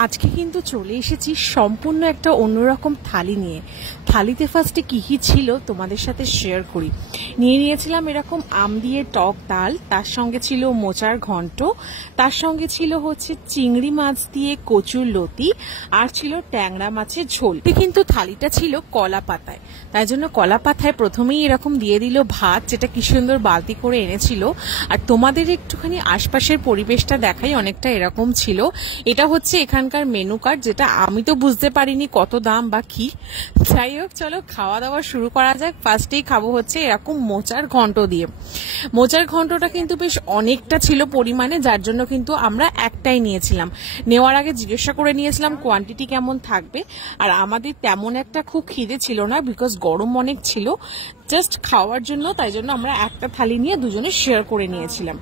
আজকে কিন্তু চলে এসেছি সম্পূর্ণ একটা অন্যরকম থালি নিয়ে। থালিতে ফার্স্টে কি কি ছিল তোমাদের সাথে শেয়ার করি। নিয়েছিলাম এরকম আম দিয়ে টক ডাল, তার সঙ্গে ছিল মোচার ঘন্ট, তার সঙ্গে ছিল হচ্ছে চিংড়ি মাছ দিয়ে কচুর লতি, আর ছিল ট্যাংরা মাছের ঝোল। কিন্তু থালিটা ছিল কলা পাতায়, তাই জন্য কলা পাতায় প্রথমেই এরকম দিয়ে দিল ভাত, যেটা কি সুন্দর বালতি করে এনেছিল। আর তোমাদের একটুখানি আশপাশের পরিবেশটা দেখাই, অনেকটা এরকম ছিল। এটা হচ্ছে এখানকার মেনু কার্ড, যেটা আমি তো বুঝতে পারিনি কত দাম বা কি। যাই হোক, চলো খাওয়া দাওয়া শুরু করা যাক। ফার্স্টেই খাবো হচ্ছে এরকম মোচার ঘন্ট দিয়ে। মোচার ঘন্টটা কিন্তু বেশ অনেকটা ছিল পরিমাণে, যার জন্য কিন্তু আমরা একটাই নিয়েছিলাম। নেওয়ার আগে জিজ্ঞাসা করে নিয়েছিলাম কোয়ান্টিটি কেমন থাকবে। আর আমাদের তেমন একটা খুব খিদে ছিল না, বিকজ গরম অনেক ছিল, জাস্ট খাওয়ার জন্য। তাই জন্য আমরা একটা থালি নিয়ে দুজনে শেয়ার করে নিয়েছিলাম।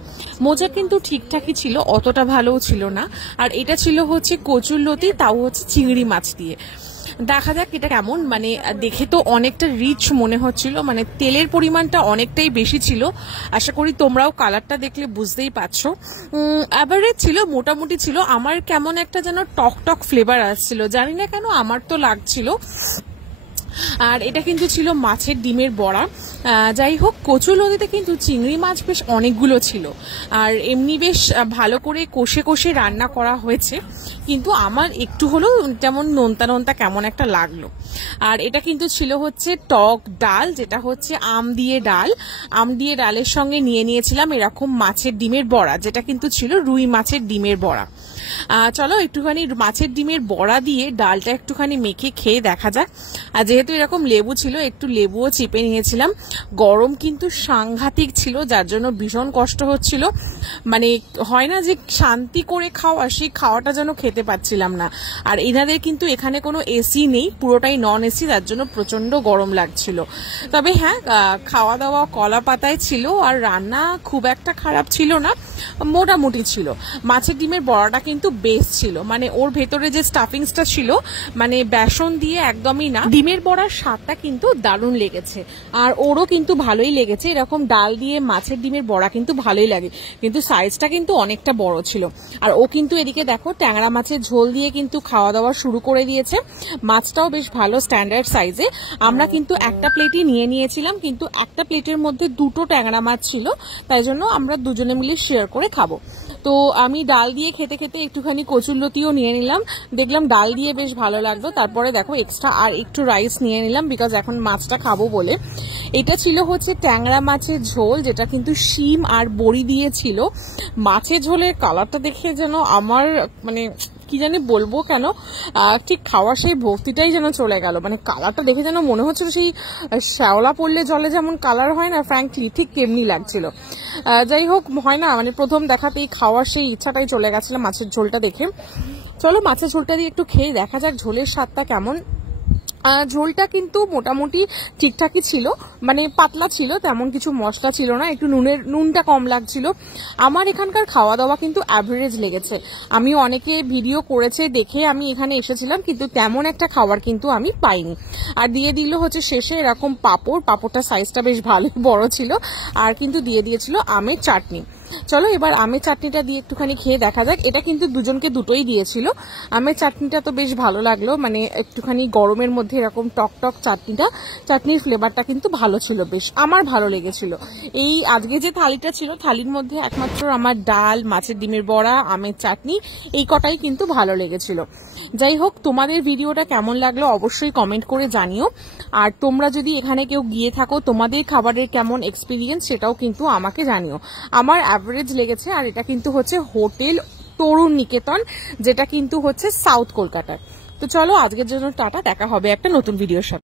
মোচা কিন্তু ঠিকঠাকই ছিল, অতটা ভালোও ছিল না। আর এটা ছিল হচ্ছে কচুর লতি, তাও হচ্ছে চিংড়ি মাছ দিয়ে। দেখা যাক এটা কেমন। মানে দেখে তো অনেকটা রিচ মনে হচ্ছিল, মানে তেলের পরিমাণটা অনেকটাই বেশি ছিল। আশা করি তোমরাও কালারটা দেখলে বুঝতেই পারছো। অ্যাভারেজ ছিল, মোটামুটি ছিল। আমার কেমন একটা যেন টক টক ফ্লেভার আসছিল, জানি না কেন, আমার তো লাগছিল। আর এটা কিন্তু ছিল মাছের ডিমের বড়া। যাই হোক, কচুর লতিতে কিন্তু চিংড়ি মাছ বেশ অনেকগুলো ছিল, আর এমনি বেশ ভালো করে কষে কষে রান্না করা হয়েছে। কিন্তু আমার একটু হলেও যেমন নোনতা নোনতা কেমন একটা লাগলো। আর এটা কিন্তু ছিল হচ্ছে টক ডাল, যেটা হচ্ছে আম দিয়ে ডাল। আম দিয়ে ডালের সঙ্গে নিয়েছিলাম এরকম মাছের ডিমের বড়া, যেটা কিন্তু ছিল রুই মাছের ডিমের বড়া। চলো একটুখানি মাছের ডিমের বড়া দিয়ে ডালটা একটুখানি মেখে খেয়ে দেখা যাক। আর যেহেতু এরকম লেবু ছিল, একটু লেবুও চিপে নিয়েছিলাম। গরম কিন্তু সাংঘাতিক ছিল, যার জন্য ভীষণ কষ্ট হচ্ছিল। মানে হয় না যে শান্তি করে খাওয়া, সেই খাওয়াটা যেন খেতে পাচ্ছিলাম না। আর এনাদের কিন্তু এখানে কোনো এসি নেই, পুরোটাই নন এসি, যার জন্য প্রচন্ড গরম লাগছিল। তবে হ্যাঁ, খাওয়া দাওয়া কলা পাতায় ছিল, আর রান্না খুব একটা খারাপ ছিল না, মোটামুটি ছিল। মাছের ডিমের বড়াটা কিন্তু বেস্ট ছিল, মানে ওর ভেতরে যে স্টাফিংসটা ছিল, মানে বেসন দিয়ে একদমই না। ডিমের বড়ার স্বাদটা কিন্তু দারুণ লেগেছে, আর ওরও কিন্তু ভালোই লেগেছে। এরকম ডাল দিয়ে মাছের ডিমের বড়া কিন্তু ভালোই লাগে, কিন্তু সাইজটা কিন্তু অনেকটা বড় ছিল। আর ও কিন্তু এদিকে দেখো ট্যাংরা মাছের ঝোল দিয়ে কিন্তু খাওয়া দাওয়া শুরু করে দিয়েছে। মাছটাও বেশ ভালো স্ট্যান্ডার্ড সাইজে। আমরা কিন্তু একটা প্লেটই নিয়েছিলাম, কিন্তু একটা প্লেটের মধ্যে দুটো ট্যাংরা মাছ ছিল, তাই জন্য আমরা দুজনে মিলে শেয়ার করে খাবো। তো আমি ডাল দিয়ে খেতে খেতে একটুখানি কচুর লতিও নিয়ে নিলাম, দেখলাম ডাল দিয়ে বেশ ভালো লাগলো। তারপরে দেখো এক্সট্রা আর একটু রাইস নিয়ে নিলাম, বিকজ এখন মাছটা খাবো বলে। এটা ছিল হচ্ছে ট্যাংরা মাছের ঝোল, যেটা কিন্তু শিম আর বড়ি দিয়ে ছিল। মাছের ঝোলের কালারটা দেখে যেন আমার মানে কি জানি বলবো কেন, ঠিক খাওয়ার সেই ভক্তিটাই যেন চলে গেল। মানে কালারটা দেখে যেন মনে হচ্ছিল সেই শ্যাওলা পড়লে জলে যেমন কালার হয় না, ফ্র্যাঙ্কলি ঠিক কেমনি লাগছিল। যাই হোক, হয় না মানে প্রথম দেখাতেই খাওয়ার সেই ইচ্ছাটাই চলে গেছিল মাছের ঝোলটা দেখে। চলো মাছের ঝোলটা দিয়ে একটু খেয়ে দেখা যাক ঝোলের স্বাদটা কেমন। ঝোলটা কিন্তু মোটামুটি ঠিকঠাকই ছিল, মানে পাতলা ছিল, তেমন কিছু মশলা ছিল না, একটু নুনটা কম লাগছিল। আমার এখানকার খাওয়া দাওয়া কিন্তু অ্যাভারেজ লেগেছে। আমি অনেকে ভিডিও করেছে দেখে আমি এখানে এসেছিলাম, কিন্তু তেমন একটা খাবার কিন্তু আমি পাইনি। আর দিয়ে দিল হচ্ছে শেষে এরকম পাঁপড়টা সাইজটা বেশ ভালো বড় ছিল, আর কিন্তু দিয়ে দিয়েছিল আমের চাটনি। চলো এবার আমের চাটনিটা দিয়ে একটুখানি খেয়ে দেখা যাক। এটা কিন্তু দুজনকে দুটোই দিয়েছিল। আমের চাটনিটা তো বেশ ভালো লাগলো, মানে একটুখানি গরমের মধ্যে এরকম টক টক চাটনির ফ্লেভারটা কিন্তু ভালো ছিল, বেশ আমার ভালো লেগেছিল। এই আজকে যে থালিটা ছিল, থালির মধ্যে একমাত্র আমার ডাল, মাছের ডিমের বড়া, আমের চাটনি, এই কটাই কিন্তু ভালো লেগেছিল। যাই হোক, তোমাদের ভিডিওটা কেমন লাগলো অবশ্যই কমেন্ট করে জানিও। আর তোমরা যদি এখানে কেউ গিয়ে থাকো, তোমাদের খাবারের কেমন এক্সপিরিয়েন্স সেটাও কিন্তু আমাকে জানিও। আমার অ্যাভারেজ লেগেছে। আর এটা কিন্তু হচ্ছে হোটেল তরুণ নিকেতন, যেটা কিন্তু হচ্ছে সাউথ কলকাতায়। তো চলো আজকের জন্য টাটা, দেখা হবে একটা নতুন ভিডিওর সাথে।